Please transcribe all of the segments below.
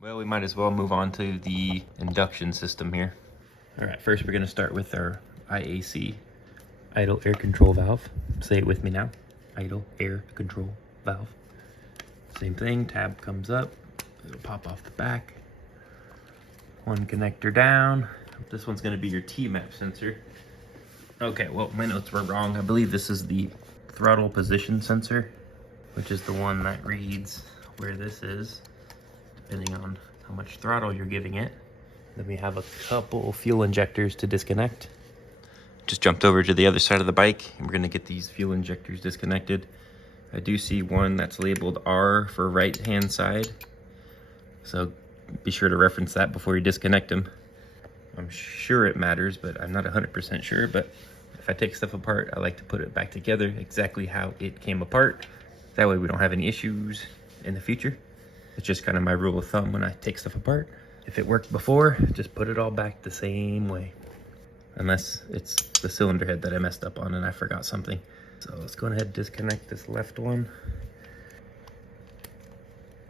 Well, we might as well move on to the induction system here. All right, first we're gonna start with our IAC, idle air control valve. Say it with me now, idle air control valve. Same thing, tab comes up, it'll pop off the back. One connector down. This one's gonna be your T-map sensor. Okay, well, my notes were wrong. I believe this is the throttle position sensor, which is the one that reads where this is, depending on how much throttle you're giving it. Then we have a couple fuel injectors to disconnect. Just jumped over to the other side of the bike and we're gonna get these fuel injectors disconnected. I do see one that's labeled R for right hand side. So be sure to reference that before you disconnect them. I'm sure it matters, but I'm not 100% sure. But if I take stuff apart, I like to put it back together exactly how it came apart. That way we don't have any issues in the future. It's just kind of my rule of thumb when I take stuff apart. If it worked before, just put it all back the same way. Unless it's the cylinder head that I messed up on and I forgot something. So let's go ahead and disconnect this left one.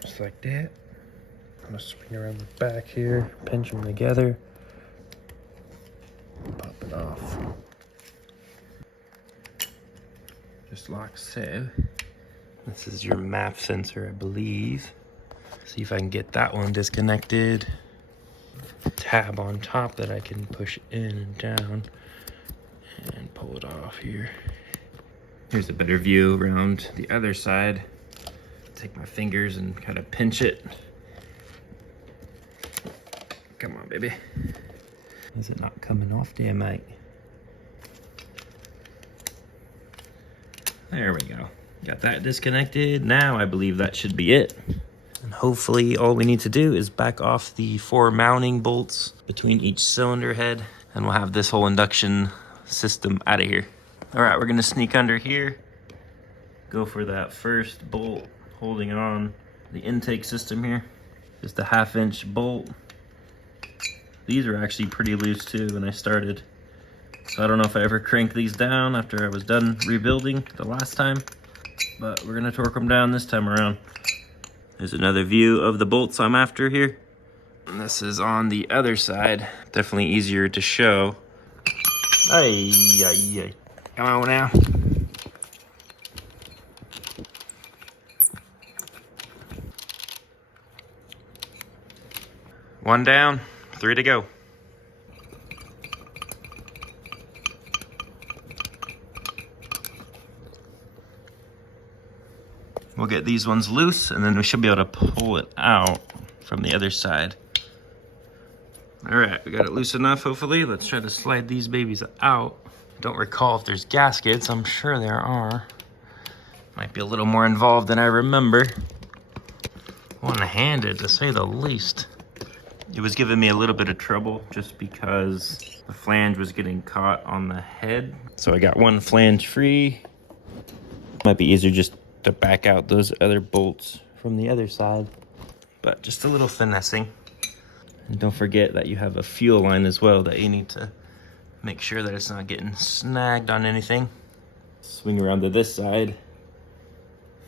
Just like that. I'm gonna swing around the back here, pinch them together. Pop it off. Just like so. This is your map sensor, I believe. See if I can get that one disconnected. Tab on top that I can push in and down and pull it off here. Here's a better view around the other side. Take my fingers and kind of pinch it. Come on, baby. Is it not coming off? Damn, mate. There we go. Got that disconnected. Now I believe that should be it. And hopefully all we need to do is back off the 4 mounting bolts between each cylinder head and we'll have this whole induction system out of here. All right, we're gonna sneak under here. Go for that first bolt holding on the intake system here. Just a 1/2 inch bolt. These are actually pretty loose too when I started. So I don't know if I ever cranked these down after I was done rebuilding the last time, but we're gonna torque them down this time around. There's another view of the bolts I'm after here. And this is on the other side. Definitely easier to show. Ay, ay, ay. Come on now. One down, 3 to go. We'll get these ones loose and then we should be able to pull it out from the other side. All right, we got it loose enough, hopefully. Let's try to slide these babies out. Don't recall if there's gaskets. I'm sure there are. Might be a little more involved than I remember. One-handed, to say the least. It was giving me a little bit of trouble just because the flange was getting caught on the head. So I got one flange free. Might be easier just to back out those other bolts from the other side. But just a little finessing. And don't forget that you have a fuel line as well that you need to make sure that it's not getting snagged on anything. Swing around to this side.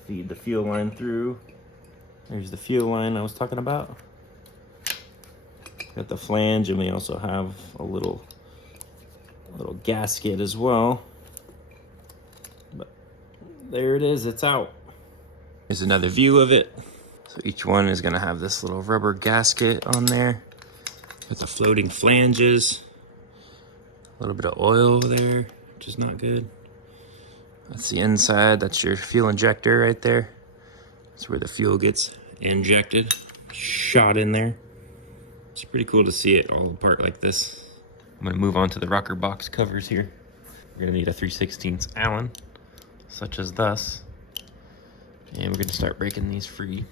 Feed the fuel line through. There's the fuel line I was talking about. Got the flange and we also have a little gasket as well. But there it is, it's out. Here's another view of it. So each one is gonna have this little rubber gasket on there with the floating flanges. A little bit of oil there, which is not good. That's the inside, that's your fuel injector right there. That's where the fuel gets injected, shot in there. It's pretty cool to see it all apart like this. I'm gonna move on to the rocker box covers here. We're gonna need a 3/16 Allen, such as thus. And we're gonna start breaking these free.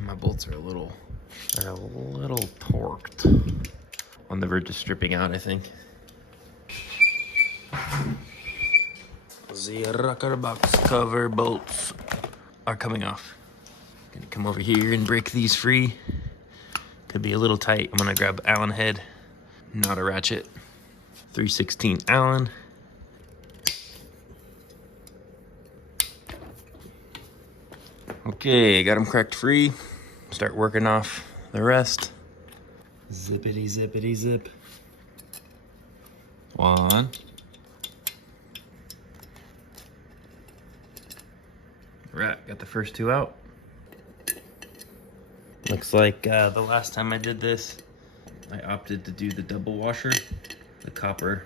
My bolts are a little torqued. On the verge of stripping out, I think. The rocker box cover bolts are coming off. Gonna come over here and break these free. Could be a little tight. I'm gonna grab Allen head, not a ratchet. 3/16 Allen. Okay, got them cracked free. Start working off the rest. Zippity, zippity, zip. One. Right, got the first two out. Looks like the last time I did this, I opted to do the double washer, the copper,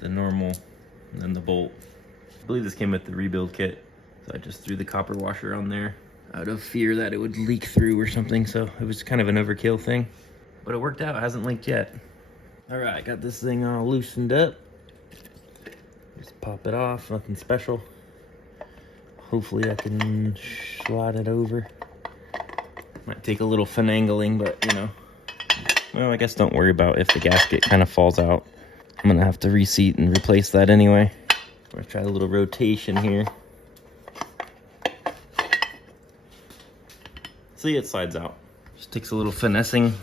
the normal, and then the bolt. I believe this came with the rebuild kit, so I just threw the copper washer on there out of fear that it would leak through or something, so it was kind of an overkill thing. But it worked out, it hasn't leaked yet. All right, got this thing all loosened up. Just pop it off, nothing special. Hopefully I can slide it over. Might take a little finagling, but you know. Well, I guess don't worry about if the gasket kind of falls out. I'm gonna have to reseat and replace that anyway. I'm gonna try a little rotation here. See, it slides out. Just takes a little finessing.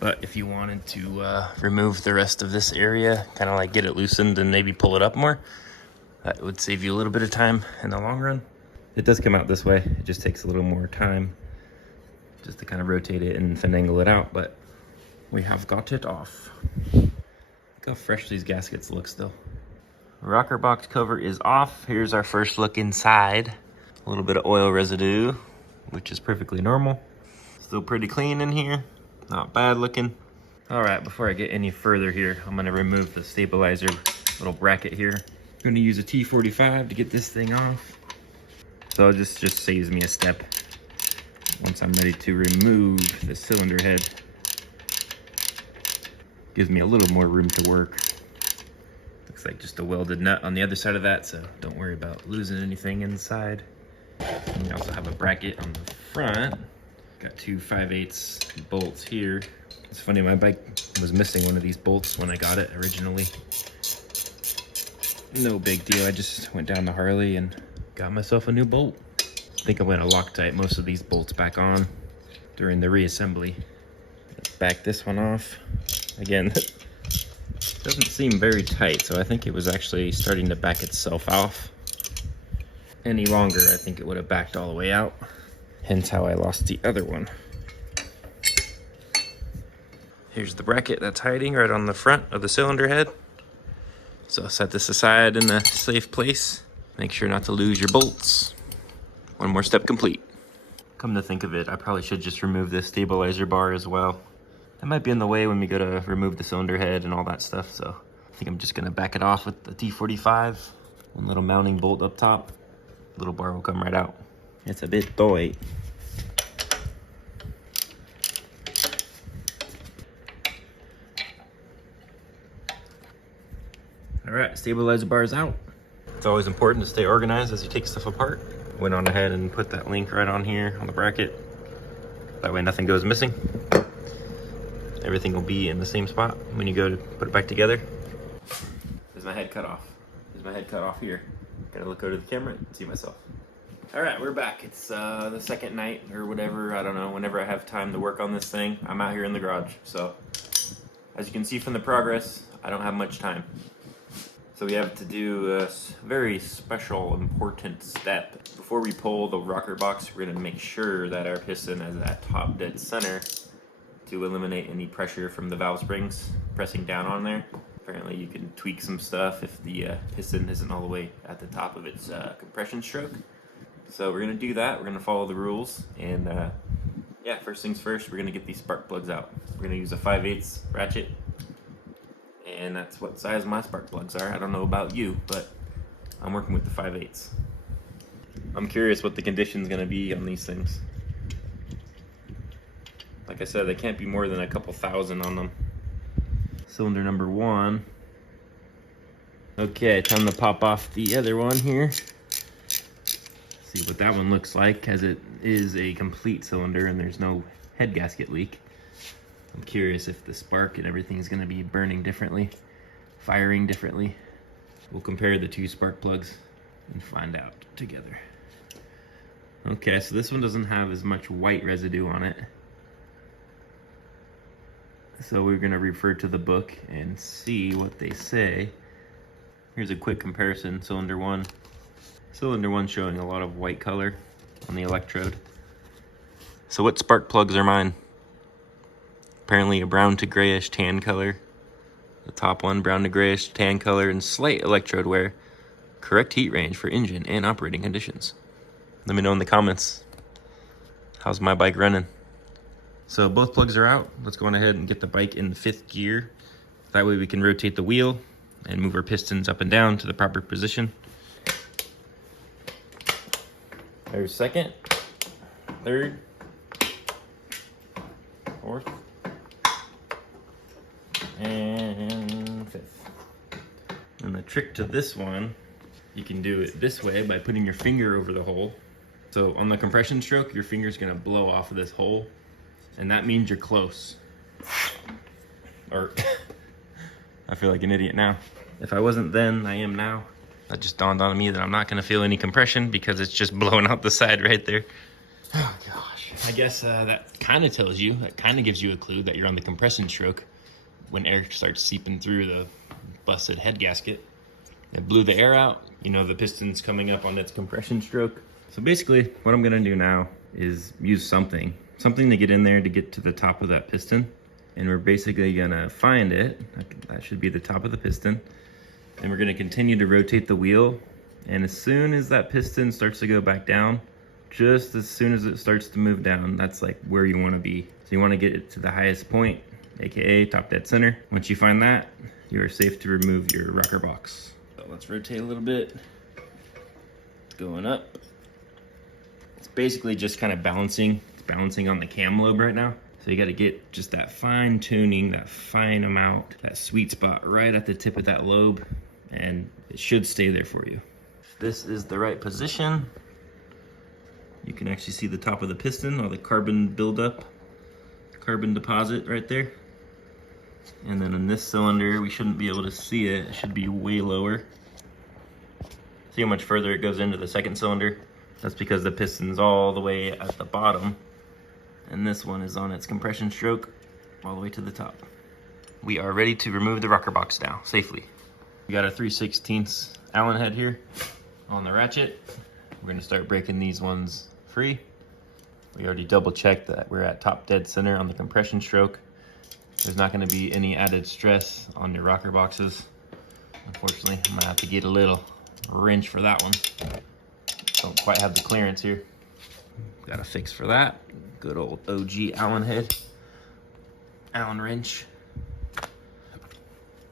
But if you wanted to remove the rest of this area, kind of like get it loosened and maybe pull it up more, that would save you a little bit of time in the long run. It does come out this way. It just takes a little more time just to kind of rotate it and finagle it out, but we have got it off. Look how fresh these gaskets look still. Rocker box cover is off. Here's our first look inside. A little bit of oil residue, which is perfectly normal. Still pretty clean in here. Not bad looking. All right, before I get any further here, I'm gonna remove the stabilizer little bracket here. I'm gonna use a T45 to get this thing off. So it just saves me a step once I'm ready to remove the cylinder head. Gives me a little more room to work. Looks like just a welded nut on the other side of that, so don't worry about losing anything inside. And we also have a bracket on the front. Got two 5/8 bolts here. It's funny, my bike was missing one of these bolts when I got it originally. No big deal, I just went down to Harley and got myself a new bolt. I think I'm gonna Loctite most of these bolts back on during the reassembly. Back this one off. Again, doesn't seem very tight, so I think it was actually starting to back itself off. Any longer, I think it would have backed all the way out. Hence how I lost the other one. Here's the bracket that's hiding right on the front of the cylinder head. So set this aside in a safe place. Make sure not to lose your bolts. One more step complete. Come to think of it, I probably should just remove this stabilizer bar as well. That might be in the way when we go to remove the cylinder head and all that stuff, so I think I'm just gonna back it off with the T45. One little mounting bolt up top. Little bar will come right out. It's a bit tight. All right, stabilizer bar is out. It's always important to stay organized as you take stuff apart. Went on ahead and put that link right on here on the bracket. That way nothing goes missing. Everything will be in the same spot when you go to put it back together. There's my head cut off. There's my head cut off here. Gotta look over to the camera and see myself. All right, we're back. It's the second night or whatever, I don't know, whenever I have time to work on this thing. I'm out here in the garage. So as you can see from the progress, I don't have much time. So we have to do a very special, important step. Before we pull the rocker box, we're gonna make sure that our piston is at top dead center to eliminate any pressure from the valve springs pressing down on there. Apparently you can tweak some stuff if the piston isn't all the way at the top of its compression stroke. So we're gonna do that, we're gonna follow the rules, and yeah, first things first, we're gonna get these spark plugs out. We're gonna use a 5/8 ratchet, and that's what size my spark plugs are. I don't know about you, but I'm working with the 5/8. I'm curious what the condition's gonna be on these things. Like I said, they can't be more than a couple thousand on them. Cylinder number 1. Okay, time to pop off the other one here. See what that one looks like, as it is a complete cylinder and there's no head gasket leak. I'm curious if the spark and everything is going to be burning differently, firing differently. We'll compare the two spark plugs and find out together. Okay, so this one doesn't have as much white residue on it. So we're going to refer to the book and see what they say. Here's a quick comparison. Cylinder 1 Cylinder 1 showing a lot of white color on the electrode. So what spark plugs are mine? Apparently a brown to grayish tan color. The top one, brown to grayish tan color and slight electrode wear. Correct heat range for engine and operating conditions. Let me know in the comments. How's my bike running? So both plugs are out. Let's go on ahead and get the bike in 5th gear. That way we can rotate the wheel and move our pistons up and down to the proper position. There's 2nd, 3rd, 4th, and 5th. And the trick to this one, you can do it this way by putting your finger over the hole. So on the compression stroke, your finger's gonna blow off of this hole, and that means you're close. Or, I feel like an idiot now. If I wasn't then, I am now. That just dawned on me that I'm not gonna feel any compression because it's just blowing out the side right there. Oh gosh. I guess that kind of tells you, that kind of gives you a clue that you're on the compression stroke when air starts seeping through the busted head gasket. It blew the air out, you know the piston's coming up on its compression stroke. So basically, what I'm gonna do now is use something to get in there to get to the top of that piston. And we're basically gonna find it. That should be the top of the piston. And we're gonna continue to rotate the wheel. And as soon as that piston starts to go back down, just as soon as it starts to move down, that's like where you wanna be. So you wanna get it to the highest point, AKA top dead center. Once you find that, you are safe to remove your rocker box. So let's rotate a little bit. It's going up. It's basically just kind of balancing. It's balancing on the cam lobe right now. So you gotta get just that fine tuning, that fine amount, that sweet spot right at the tip of that lobe, and it should stay there for you. If this is the right position, you can actually see the top of the piston, all the carbon buildup, carbon deposit right there. And then in this cylinder, we shouldn't be able to see it. It should be way lower. See how much further it goes into the 2nd cylinder? That's because the piston's all the way at the bottom. And this one is on its compression stroke all the way to the top. We are ready to remove the rocker box now, safely. We got a 3/16 Allen head here on the ratchet. We're gonna start breaking these ones free. We already double checked that we're at top dead center on the compression stroke. There's not gonna be any added stress on your rocker boxes. Unfortunately, I'm gonna have to get a little wrench for that one. Don't quite have the clearance here. Got a fix for that. Good old OG Allen head. Allen wrench.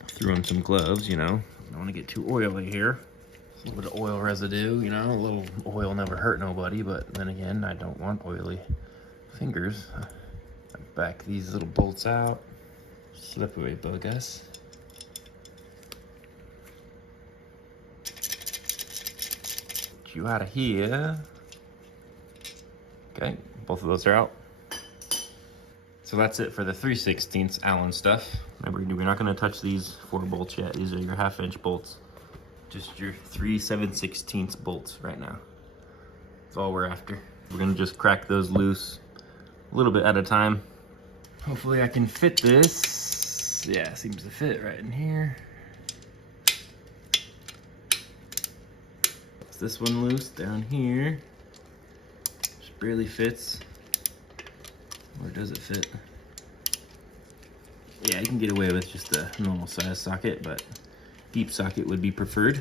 Threw in some gloves, you know. Don't want to get too oily here. A little bit of oil residue, you know. A little oil never hurt nobody, but then again, I don't want oily fingers. I back these little bolts out. Slip away, bogus. Get you out of here. Okay, both of those are out. So that's it for the 3/16 Allen stuff. Remember, we're not gonna touch these 4 bolts yet. These are your 1/2" bolts. Just your 3/7/16 bolts right now. That's all we're after. We're gonna just crack those loose a little bit at a time. Hopefully I can fit this. Yeah, seems to fit right in here. Is this one loose down here? Just barely fits. Or does it fit? Yeah, you can get away with just a normal size socket, but deep socket would be preferred.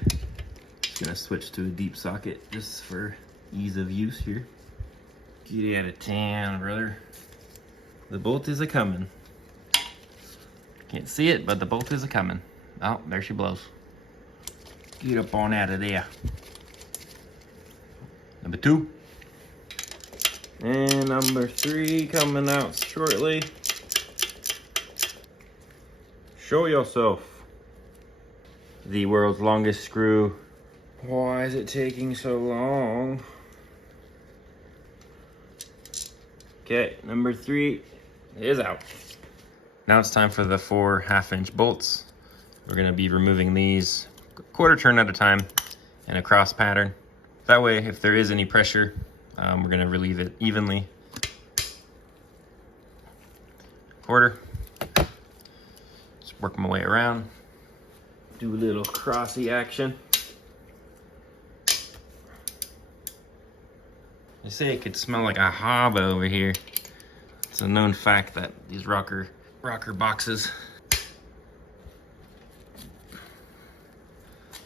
Just gonna switch to a deep socket just for ease of use here. Get out of town, brother. The bolt is a-coming. Can't see it, but the bolt is a-coming. Oh, there she blows. Get up on out of there. Number 2. And number 3 coming out shortly. Show yourself. The world's longest screw. Why is it taking so long? Okay, number 3 is out. Now it's time for the 4 1/2" bolts. We're gonna be removing these quarter turn at a time in a cross pattern. That way, if there is any pressure, we're gonna relieve it evenly. Quarter. Just work my way around. Do a little crossy action. They say it could smell like a hob over here. It's a known fact that these rocker boxes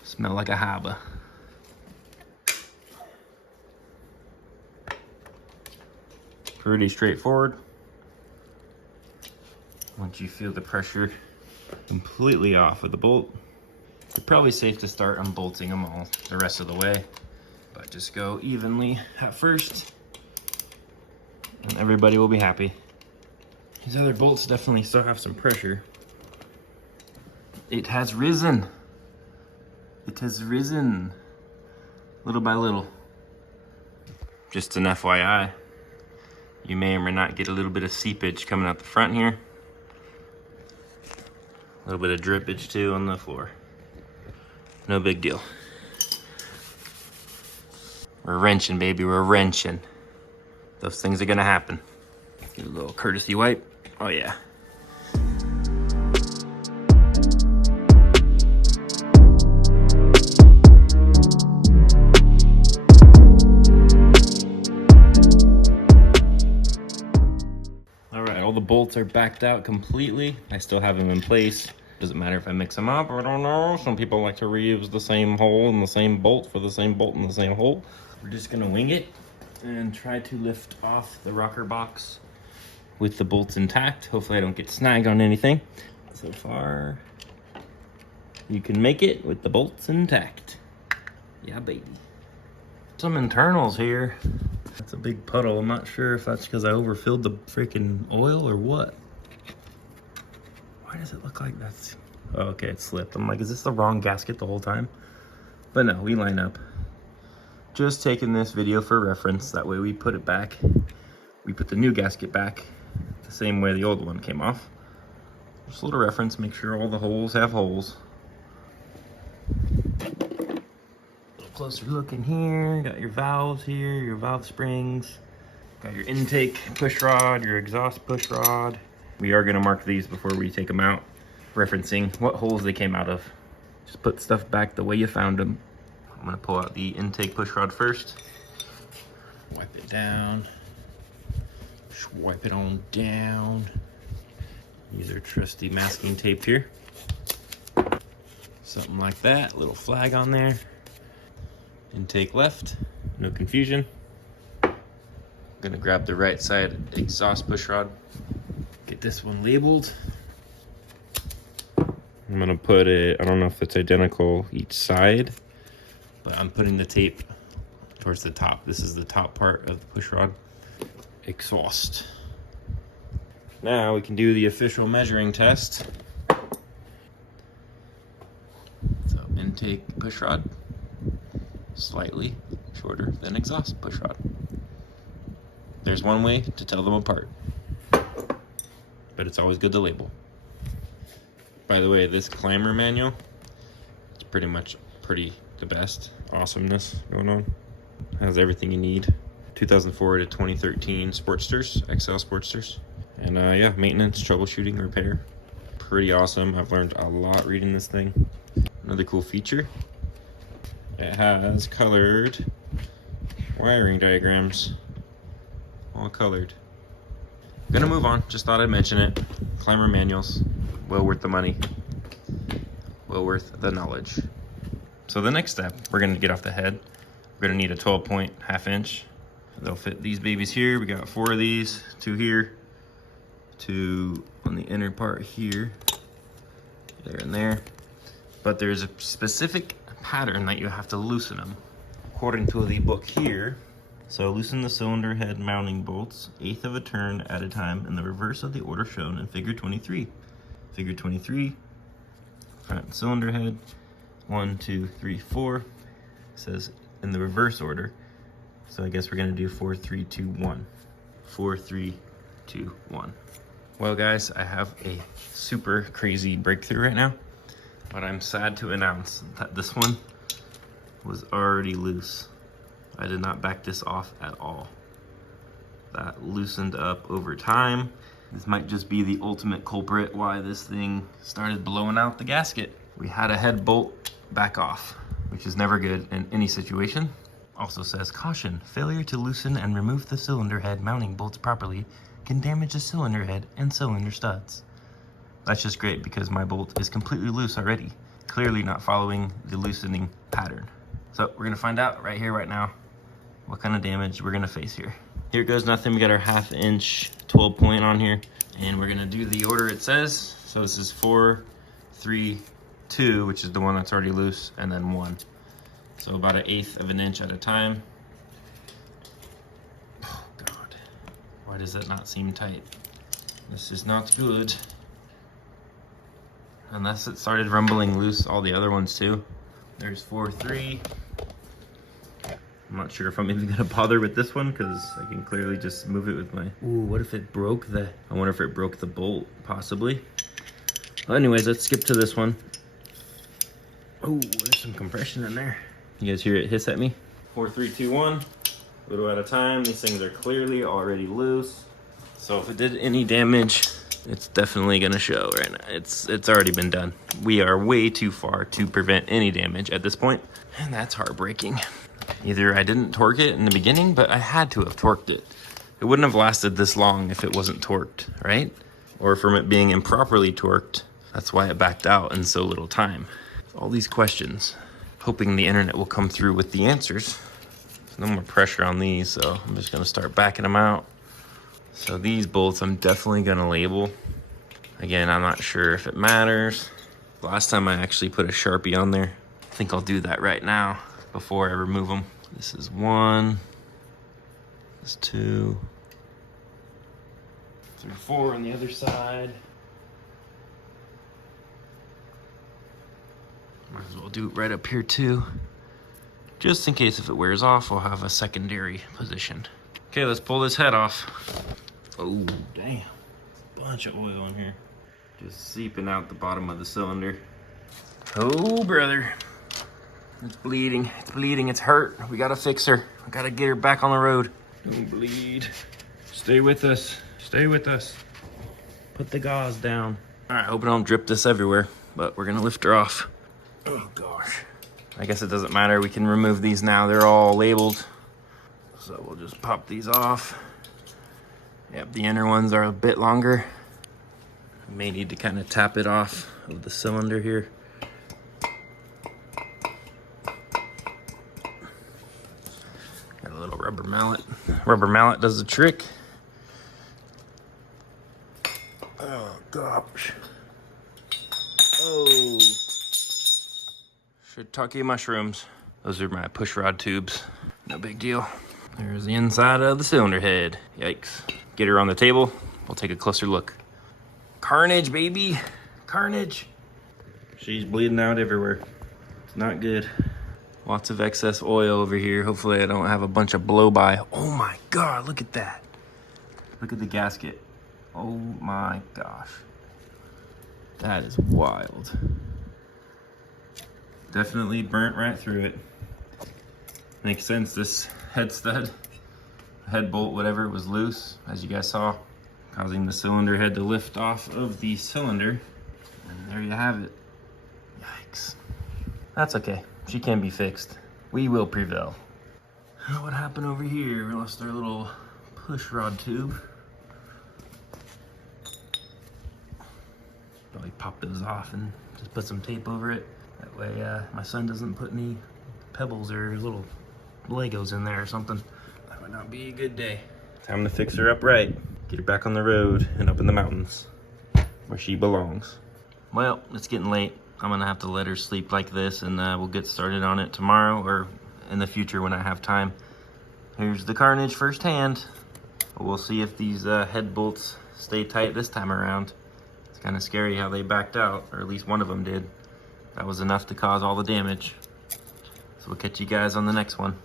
smell like a haba. Pretty straightforward. Once you feel the pressure completely off with the bolt, it's probably safe to start unbolting them all the rest of the way. But just go evenly at first, and everybody will be happy. These other bolts definitely still have some pressure. It has risen. It has risen. Little by little. Just an FYI. You may or may not get a little bit of seepage coming out the front here. A little bit of drippage too on the floor. No big deal. We're wrenching, baby, we're wrenching. Those things are gonna happen. Get a little courtesy wipe. Oh yeah. All the bolts are backed out completely. I still have them in place. Doesn't matter if I mix them up, I don't know. Some people like to reuse the same hole and the same bolt for the same bolt in the same hole. We're just gonna wing it and try to lift off the rocker box with the bolts intact. Hopefully I don't get snagged on anything. So far, you can make it with the bolts intact. Yeah, baby. Some internals here. That's a big puddle. I'm not sure if that's because I overfilled the freaking oil or what. Why does it look like that's... Oh, okay, it slipped. I'm like, is this the wrong gasket the whole time? But no, we line up. Just taking this video for reference. That way we put it back. We put the new gasket back the same way the old one came off. Just a little reference. Make sure all the holes have holes. Closer look in here, got your valves here, your valve springs, got your intake push rod, your exhaust push rod. We are gonna mark these before we take them out, referencing what holes they came out of. Just put stuff back the way you found them. I'm gonna pull out the intake push rod first. Wipe it down, wipe it on down. Use our trusty masking tape here. Something like that, little flag on there. Intake left, no confusion. I'm gonna grab the right side exhaust push rod. Get this one labeled. I'm gonna put it, I don't know if it's identical each side, but I'm putting the tape towards the top. This is the top part of the push rod. Exhaust. Now we can do the official measuring test. So intake push rod. Slightly shorter than exhaust push rod. There's one way to tell them apart, but it's always good to label. By the way, this climber manual, it's pretty much the best awesomeness going on. Has everything you need. 2004 to 2013 Sportsters, XL Sportsters. And yeah, maintenance, troubleshooting, repair. Pretty awesome. I've learned a lot reading this thing. Another cool feature, it has colored wiring diagrams, all colored. Gonna move on, just thought I'd mention it. Climber manuals, well worth the money, well worth the knowledge. So the next step, we're gonna get off the head. We're gonna need a 12-point half-inch. They'll fit these babies here. We got 4 of these, 2 here, 2 on the inner part here, there and there. But there's a specific pattern that you have to loosen them according to the book here. So loosen the cylinder head mounting bolts 1/8 of a turn at a time in the reverse of the order shown in figure 23. Figure 23, front cylinder head, 1, 2, 3, 4. It says in the reverse order. So I guess we're gonna do 4, 3, 2, 1. 4, 3, 2, 1. Well guys, I have a super crazy breakthrough right now. But I'm sad to announce that this one was already loose. I did not back this off at all. That loosened up over time. This might just be the ultimate culprit why this thing started blowing out the gasket. We had a head bolt back off, which is never good in any situation. Also says, caution, failure to loosen and remove the cylinder head mounting bolts properly can damage the cylinder head and cylinder studs. That's just great because my bolt is completely loose already, clearly not following the loosening pattern. So we're gonna find out right here, right now, what kind of damage we're gonna face here. Here goes nothing. We got our 1/2 inch 12 point on here, and we're gonna do the order it says. So this is 4, 3, 2, which is the one that's already loose, and then 1. So about 1/8 of an inch at a time. Oh God, why does that not seem tight? This is not good. Unless it started rumbling loose all the other ones too. There's 4, 3. I'm not sure if I'm even gonna bother with this one because I can clearly just move it with my... Ooh, what if it broke the... I wonder if it broke the bolt, possibly. Well, anyways, let's skip to this one. Oh, there's some compression in there. You guys hear it hiss at me? 4, 3, 2, 1. A little at a time. These things are clearly already loose. So if it did any damage, it's definitely gonna show right now. It's already been done. We are way too far to prevent any damage at this point, and that's heartbreaking. Either I didn't torque it in the beginning, but I had to have torqued it. It wouldn't have lasted this long if it wasn't torqued, right? Or from it being improperly torqued. That's why it backed out in so little time. All these questions, hoping the internet will come through with the answers. There's no more pressure on these, so I'm just gonna start backing them out. So these bolts I'm definitely gonna label. Again, I'm not sure if it matters. Last time I actually put a Sharpie on there. I think I'll do that right now before I remove them. This is 1, this is 2, 3, 4 on the other side. Might as well do it right up here too. Just in case if it wears off, we'll have a secondary position. Okay, let's pull this head off. Oh, damn. Bunch of oil in here. Just seeping out the bottom of the cylinder. Oh, brother. It's bleeding. It's bleeding. It's hurt. We gotta fix her. I gotta get her back on the road. Don't bleed. Stay with us. Stay with us. Put the gauze down. All right, hope I don't drip this everywhere, but we're gonna lift her off. Oh, gosh. I guess it doesn't matter. We can remove these now. They're all labeled. So we'll just pop these off. Yep, the inner ones are a bit longer. We may need to kind of tap it off of the cylinder here. Got a little rubber mallet. Rubber mallet does the trick. Oh, gosh. Oh. Shiitake mushrooms. Those are my pushrod tubes. No big deal. There's the inside of the cylinder head. Yikes. Get her on the table. We'll take a closer look. Carnage, baby. Carnage. She's bleeding out everywhere. It's not good. Lots of excess oil over here. Hopefully I don't have a bunch of blow by. Oh my God, look at that. Look at the gasket. Oh my gosh. That is wild. Definitely burnt right through it. Makes sense, this head stud, head bolt, whatever, was loose, as you guys saw, causing the cylinder head to lift off of the cylinder. And there you have it. Yikes. That's okay. She can be fixed. We will prevail. What happened over here? We lost our little push rod tube. Probably pop those off and just put some tape over it. That way my son doesn't put any pebbles or little Legos in there or something. That would not be a good day. Time to fix her up right. Get her back on the road and up in the mountains where she belongs. Well, it's getting late. I'm gonna have to let her sleep like this, and we'll get started on it tomorrow or in the future when I have time. Here's the carnage firsthand. We'll see if these head bolts stay tight this time around. It's kind of scary how they backed out, or at least one of them did. That was enough to cause all the damage. So we'll catch you guys on the next one.